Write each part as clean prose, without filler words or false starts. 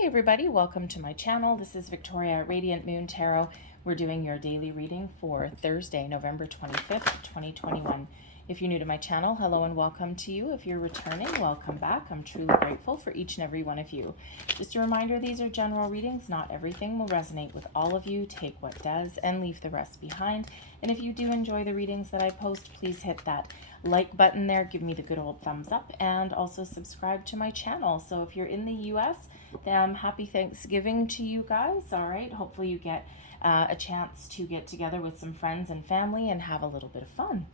Hey everybody, welcome to my channel. This is Victoria Radiant Moon Tarot. We're doing your daily reading for Thursday, November 25th, 2021. If you're new to my channel, hello and welcome to you. If you're returning, welcome back. I'm truly grateful for each and every one of you. Just a reminder, these are general readings. Not everything will resonate with all of you. Take what does and leave the rest behind. And if you do enjoy the readings that I post, please hit that like button there. Give me the good old thumbs up and also subscribe to my channel. So if you're in the US, then happy Thanksgiving to you guys. All right. Hopefully you get a chance to get together with some friends and family and have a little bit of fun.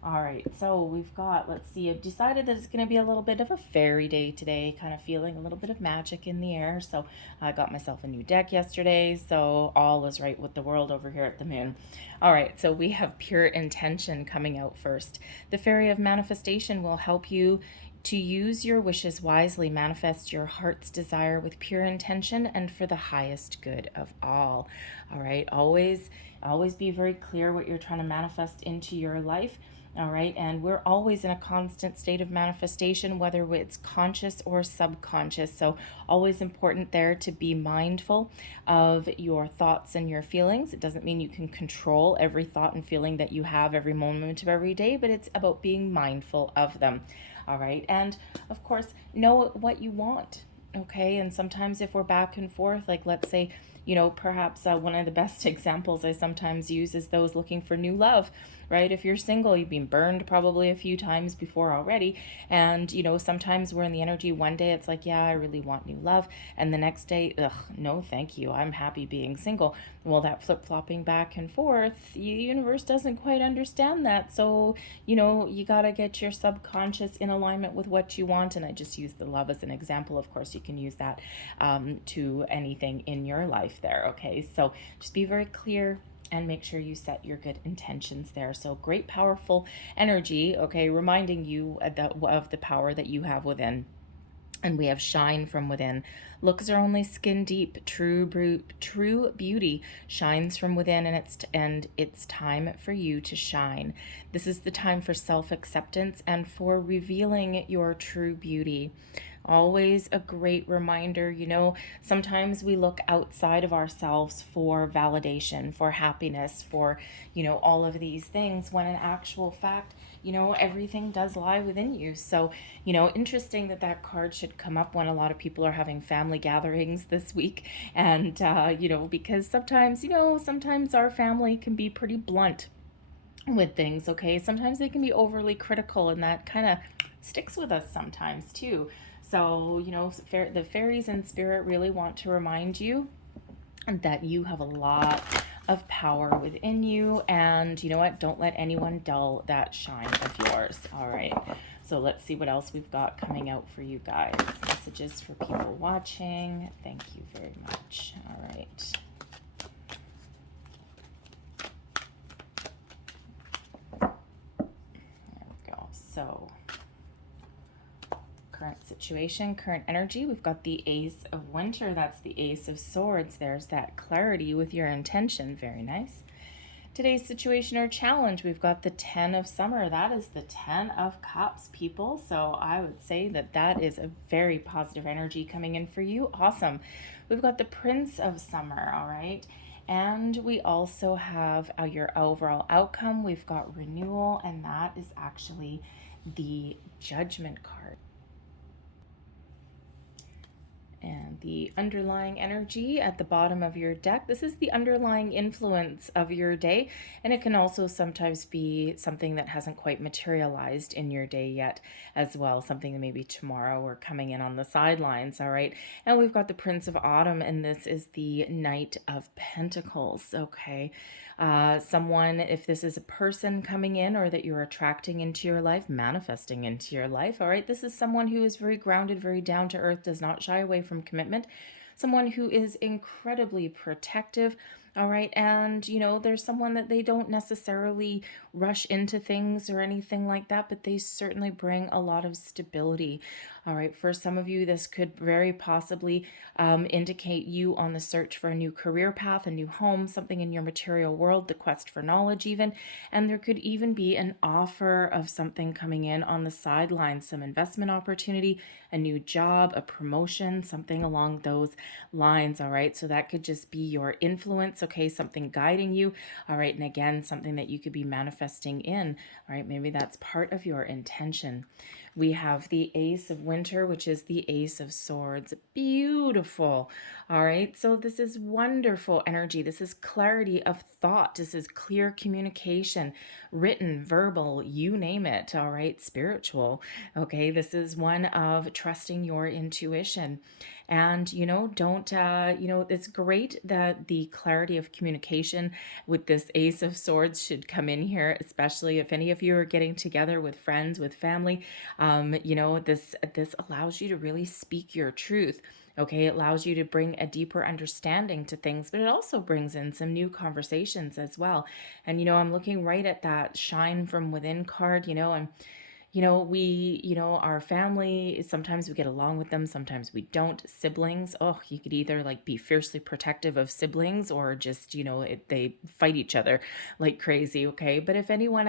All right, so we've got, let's see, I've decided that it's going to be a little bit of a fairy day today, kind of feeling a little bit of magic in the air. So I got myself a new deck yesterday, so all is right with the world over here at the moon. All right, so we have pure intention coming out first. The fairy of manifestation will help you to use your wishes wisely, manifest your heart's desire with pure intention and for the highest good of all. All right, always be very clear what you're trying to manifest into your life. All right, and we're always in a constant state of manifestation, whether it's conscious or subconscious. So always important there to be mindful of your thoughts and your feelings. It doesn't mean you can control every thought and feeling that you have every moment of every day, but it's about being mindful of them. All right, and of course, know what you want. Okay, and sometimes if we're back and forth, like let's say, you know, perhaps one of the best examples I sometimes use is those looking for new love, right? If you're single, you've been burned probably a few times before already. And, you know, sometimes we're in the energy one day, it's like, yeah, I really want new love. And the next day, ugh, no, thank you. I'm happy being single. Well, that flip-flopping back and forth, the universe doesn't quite understand that. So, you know, you got to get your subconscious in alignment with what you want. And I just use the love as an example. Of course, you can use that to anything in your life there. Okay, so just be very clear and make sure you set your good intentions there. So great, powerful energy, okay, reminding you of the power that you have within. And we have shine from within. Looks are only skin deep. True beauty shines from within, and it's time for you to shine. This is the time for self-acceptance and for revealing your true beauty. Always a great reminder, you know, sometimes we look outside of ourselves for validation, for happiness, for, you know, all of these things, when in actual fact, you know, everything does lie within you. So, you know, interesting that that card should come up when a lot of people are having family gatherings this week. And, you know, because sometimes, you know, sometimes our family can be pretty blunt with things, okay? Sometimes they can be overly critical, and that kind of sticks with us sometimes too. So, you know, the fairies and spirit really want to remind you that you have a lot of power within you, and you know what, don't let anyone dull that shine of yours. All right, so let's see what else we've got coming out for you guys. Messages for people watching, thank you very much. All right, there we go. So current situation, current energy, we've got the Ace of Winter. That's the Ace of Swords. There's that clarity with your intention. Very nice. Today's situation or challenge, we've got the 10 of Summer. That is the 10 of Cups, people. So I would say that that is a very positive energy coming in for you. Awesome. We've got the Prince of Summer, all right? And we also have your overall outcome. We've got renewal, and that is actually the Judgment card. And the underlying energy at the bottom of your deck, this is the underlying influence of your day, and it can also sometimes be something that hasn't quite materialized in your day yet as well, something that maybe tomorrow or coming in on the sidelines. All right, and we've got the Prince of Autumn, and this is the Knight of Pentacles. Okay, someone, if this is a person coming in or that you're attracting into your life, manifesting into your life, all right, this is someone who is very grounded, very down to earth, does not shy away from commitment, someone who is incredibly protective. All right, and you know, there's someone that they don't necessarily rush into things or anything like that, but they certainly bring a lot of stability. All right, for some of you, this could very possibly indicate you on the search for a new career path, a new home, something in your material world, the quest for knowledge even. And there could even be an offer of something coming in on the sidelines, some investment opportunity, a new job, a promotion, something along those lines. All right, so that could just be your influence, okay, something guiding you. All right, and again, something that you could be manifesting in. All right, maybe that's part of your intention. We have the Ace of Winter, which is the Ace of Swords. Beautiful. All right. So this is wonderful energy. This is clarity of thought. This is clear communication, written, verbal, you name it. All right. Spiritual. Okay. This is one of trusting your intuition. And, don't, it's great that the clarity of communication with this Ace of Swords should come in here, especially if any of you are getting together with friends, with family. This allows you to really speak your truth. Okay, it allows you to bring a deeper understanding to things, but it also brings in some new conversations as well. And, I'm looking right at that shine from within card, and our family, sometimes we get along with them, sometimes we don't. Siblings, oh, you could either like be fiercely protective of siblings or just, they fight each other like crazy, okay? But if anyone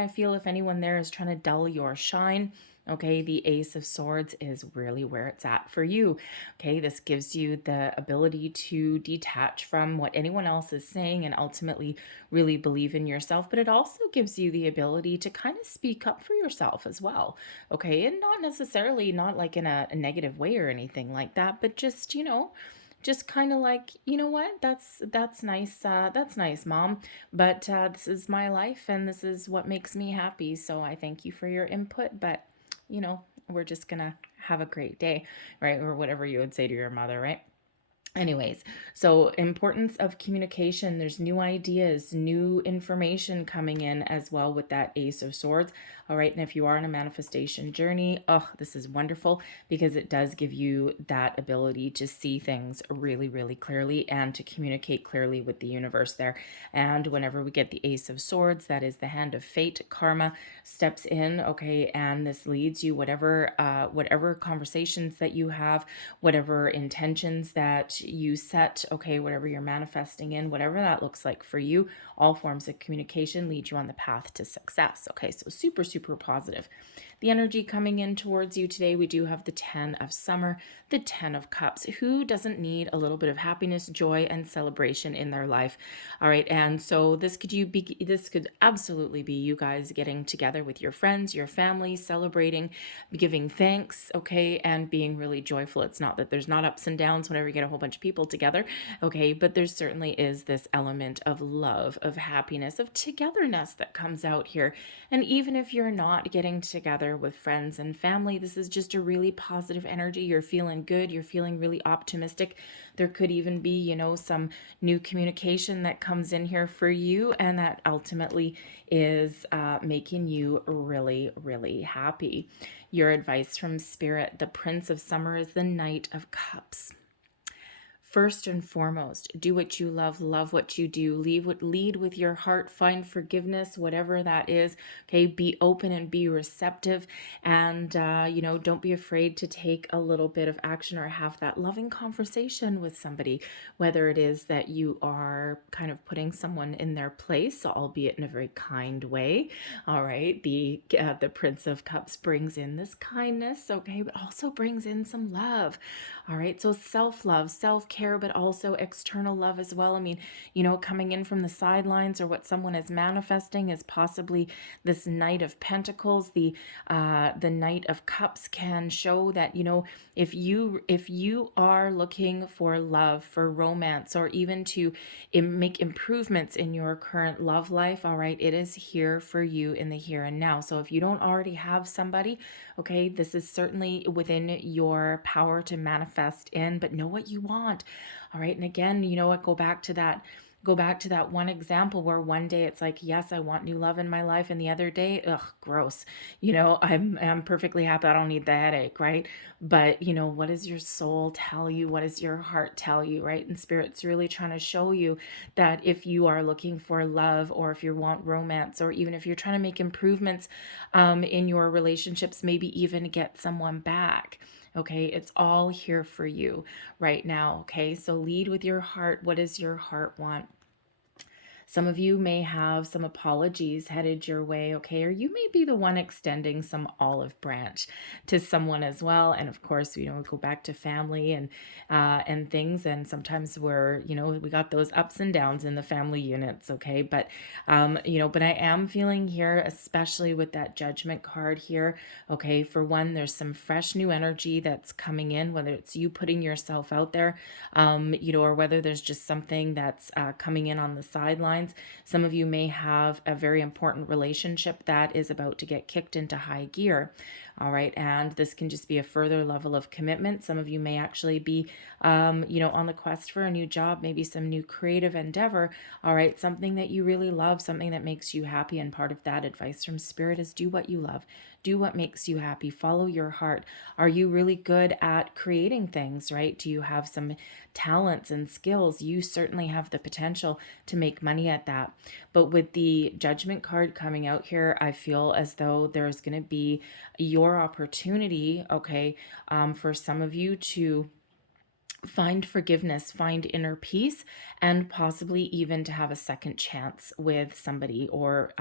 there is trying to dull your shine, okay, the Ace of Swords is really where it's at for you. Okay, this gives you the ability to detach from what anyone else is saying and ultimately really believe in yourself. But it also gives you the ability to kind of speak up for yourself as well. Okay, and not necessarily not like in a negative way or anything like that, but just, just kind of like, what, that's nice, mom, but this is my life and this is what makes me happy, so I thank you for your input, but we're just gonna have a great day, right? Or whatever you would say to your mother, right? Anyways, so importance of communication. There's new ideas, new information coming in as well with that Ace of Swords. All right, and if you are on a manifestation journey, oh, this is wonderful because it does give you that ability to see things really, really clearly and to communicate clearly with the universe there. And whenever we get the Ace of Swords, that is the hand of fate, karma steps in, okay, and this leads you whatever conversations that you have, whatever intentions that you set, okay, whatever you're manifesting in, whatever that looks like for you, all forms of communication lead you on the path to success. Okay, so super, super positive. The energy coming in towards you today, we do have the 10 of Summer, the 10 of Cups. Who doesn't need a little bit of happiness, joy, and celebration in their life? All right, and so this could absolutely be you guys getting together with your friends, your family, celebrating, giving thanks, okay, and being really joyful. It's not that there's not ups and downs whenever you get a whole bunch of people together, okay, but there certainly is this element of love, of happiness, of togetherness that comes out here. And even if you're not getting together with friends and family, this is just a really positive energy. You're feeling good, you're feeling really optimistic. There could even be, some new communication that comes in here for you, and that ultimately is making you really, really happy. Your advice from Spirit, the Prince of Summer is the Knight of Cups. First and foremost, do what you love what you do, lead with your heart, find forgiveness, whatever that is, okay, be open and be receptive, and, don't be afraid to take a little bit of action or have that loving conversation with somebody, whether it is that you are kind of putting someone in their place, albeit in a very kind way, all right, the Prince of Cups brings in this kindness, okay, but also brings in some love, all right, so self-love, self-care, but also external love as well. I mean, coming in from the sidelines or what someone is manifesting is possibly this Knight of Pentacles. The Knight of Cups can show that, if you are looking for love, for romance, or even to make improvements in your current love life, all right, it is here for you in the here and now. So if you don't already have somebody, okay, this is certainly within your power to manifest in, but know what you want. All right. And again, you know what, go back to that one example where one day it's like, yes, I want new love in my life, and the other day, ugh, gross. I'm perfectly happy. I don't need the headache, right? But what does your soul tell you? What does your heart tell you, right? And Spirit's really trying to show you that if you are looking for love, or if you want romance, or even if you're trying to make improvements in your relationships, maybe even get someone back, Okay, it's all here for you right now. Okay, so lead with your heart. What does your heart want? Some of you may have some apologies headed your way, okay? Or you may be the one extending some olive branch to someone as well. And of course, we go back to family and things. And sometimes we got those ups and downs in the family units, okay? But but I am feeling here, especially with that Judgment card here, okay? For one, there's some fresh new energy that's coming in, whether it's you putting yourself out there, or whether there's just something that's coming in on the sidelines. Some of you may have a very important relationship that is about to get kicked into high gear. All right. And this can just be a further level of commitment. Some of you may actually be, on the quest for a new job, maybe some new creative endeavor. All right. Something that you really love, something that makes you happy. And part of that advice from Spirit is do what you love. Do what makes you happy. Follow your heart. Are you really good at creating things, right? Do you have some talents and skills? You certainly have the potential to make money at that. But with the Judgment card coming out here, I feel as though there's going to be your opportunity, okay, for some of you to find forgiveness, find inner peace, and possibly even to have a second chance with somebody, or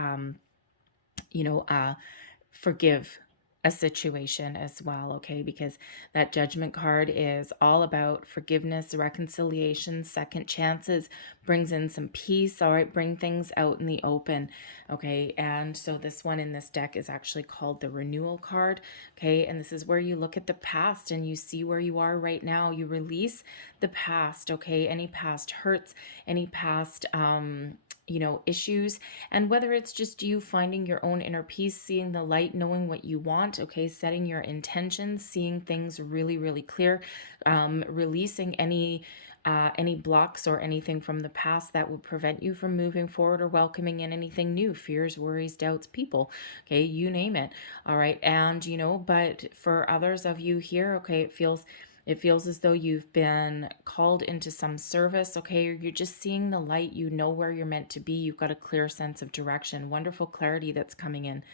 forgive a situation as well, okay? Because that Judgment card is all about forgiveness, reconciliation, second chances, brings in some peace, all right? Bring things out in the open, okay? And so this one in this deck is actually called the Renewal card, okay? And this is where you look at the past and you see where you are right now. You release the past, okay? Any past hurts, any past issues, and whether it's just you finding your own inner peace, seeing the light, knowing what you want, okay, setting your intentions, seeing things really, really clear, releasing any blocks or anything from the past that would prevent you from moving forward or welcoming in anything new, fears, worries, doubts, people, okay, you name it. All right. And but for others of you here, okay, it feels as though you've been called into some service, okay? You're just seeing the light. You know where you're meant to be. You've got a clear sense of direction, wonderful clarity that's coming in.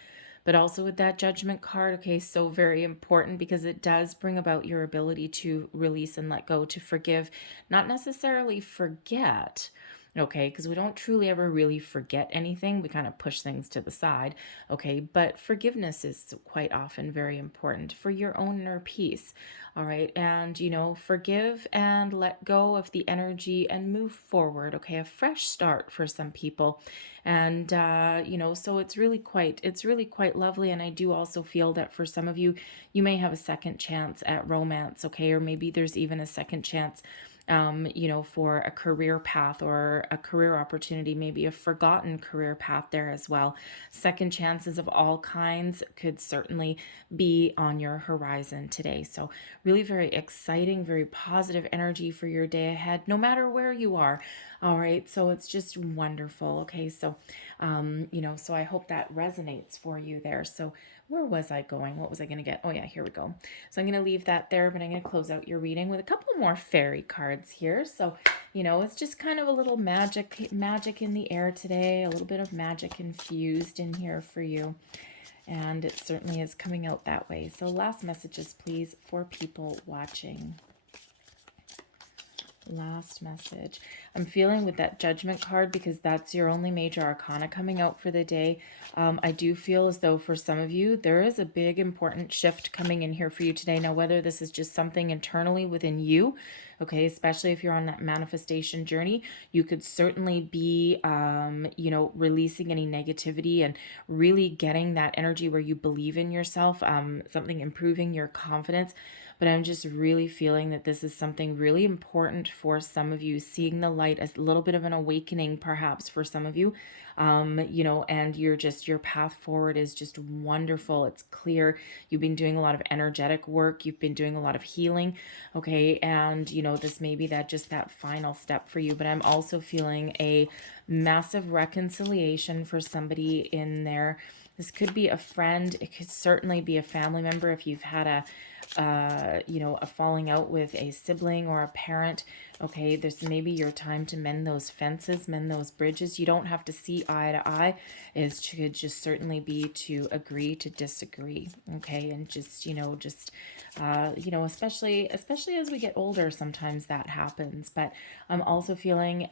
But also with that Judgment card, okay, so very important because it does bring about your ability to release and let go, to forgive, not necessarily forget, okay, because we don't truly ever really forget anything. We kind of push things to the side, okay, but forgiveness is quite often very important for your own inner peace, all right, and forgive and let go of the energy and move forward, okay, a fresh start for some people. And so it's really quite lovely. And I do also feel that for some of you, you may have a second chance at romance, okay, or maybe there's even a second chance for a career path or a career opportunity, maybe a forgotten career path there as well. Second chances of all kinds could certainly be on your horizon today. So really very exciting, very positive energy for your day ahead, no matter where you are. All right. So it's just wonderful. Okay. So, so I hope that resonates for you there. So where was I going? What was I going to get? Oh yeah, here we go. So I'm going to leave that there, but I'm going to close out your reading with a couple more fairy cards here. So, it's just kind of a little magic in the air today, a little bit of magic infused in here for you. And it certainly is coming out that way. So last messages, please, for people watching. Last message. I'm feeling with that Judgment card, because that's your only major arcana coming out for the day. I do feel as though for some of you, there is a big important shift coming in here for you today. Now, whether this is just something internally within you, okay, especially if you're on that manifestation journey, you could certainly be, releasing any negativity and really getting that energy where you believe in yourself, something improving your confidence. But I'm just really feeling that this is something really important for some of you, seeing the light, a little bit of an awakening perhaps for some of you, and your path forward is just wonderful. It's clear. You've been doing a lot of energetic work. You've been doing a lot of healing. Okay. And, this may be that final step for you, but I'm also feeling a massive reconciliation for somebody in there. This could be a friend. It could certainly be a family member if you've had you know, a falling out with a sibling or a parent. Okay, there's maybe your time to mend those fences, mend those bridges. You don't have to see eye to eye. It should just certainly be to agree to disagree. Okay, and just, you know, just you know, especially as we get older, sometimes that happens. But I'm also feeling,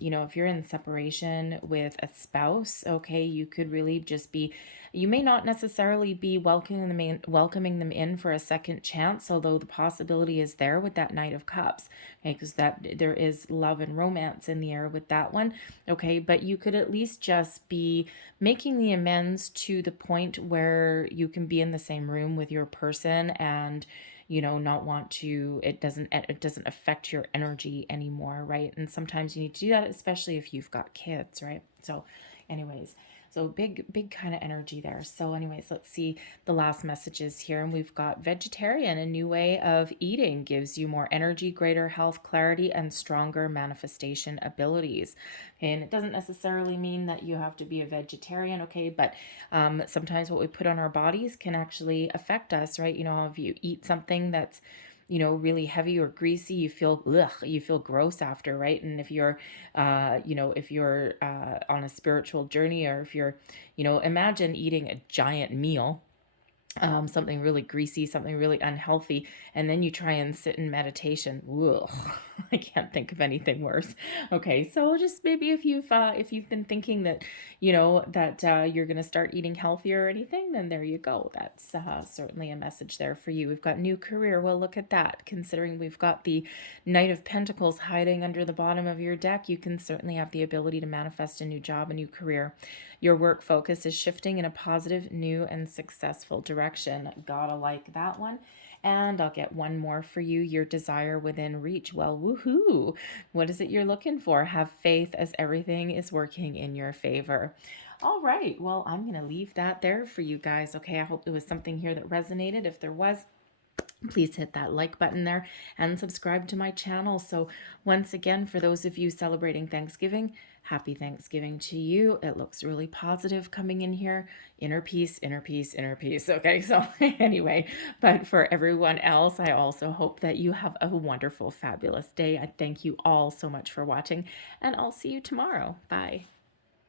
you know, if you're in separation with a spouse, okay, you could really just be, you may not necessarily be welcoming them in for a second chance, although the possibility is there with that Knight of Cups, okay, because that there is love and romance in the air with that one, okay, but you could at least just be making the amends to the point where you can be in the same room with your person and, you know, not want to, it doesn't affect your energy anymore, right? And sometimes you need to do that, especially if you've got kids, right? So anyways, so big kind of energy there. So anyways, let's see the last messages here. And we've got vegetarian, a new way of eating gives you more energy, greater health, clarity, and stronger manifestation abilities. And it doesn't necessarily mean that you have to be a vegetarian, okay? But sometimes what we put on our bodies can actually affect us, right? You know, if you eat something that's, you know, really heavy or greasy, you feel you feel gross after, right? And if you're you know, if you're on a spiritual journey, or if you're, you know, imagine eating a giant meal, something really greasy, something really unhealthy, and then you try and sit in meditation. Ugh, I can't think of anything worse. Okay, so just maybe if you've been thinking that, you know, that you're gonna start eating healthier or anything, then there you go. That's certainly a message there for you. We've got new career. Well, look at that. Considering we've got the Knight of Pentacles hiding under the bottom of your deck, you can certainly have the ability to manifest a new job, a new career. Your work focus is shifting in a positive, new, and successful direction. Gotta like that one. And I'll get one more for you. Your desire within reach. Well, woohoo. What is it you're looking for? Have faith as everything is working in your favor. All right. Well, I'm going to leave that there for you guys. Okay. I hope there was something here that resonated. If there was, please hit that like button there and subscribe to my channel. So once again, for those of you celebrating Thanksgiving, happy Thanksgiving to you. It looks really positive coming in here. Inner peace, inner peace, inner peace. Okay, so anyway, but for everyone else, I also hope that you have a wonderful, fabulous day. I thank you all so much for watching, and I'll see you tomorrow. Bye.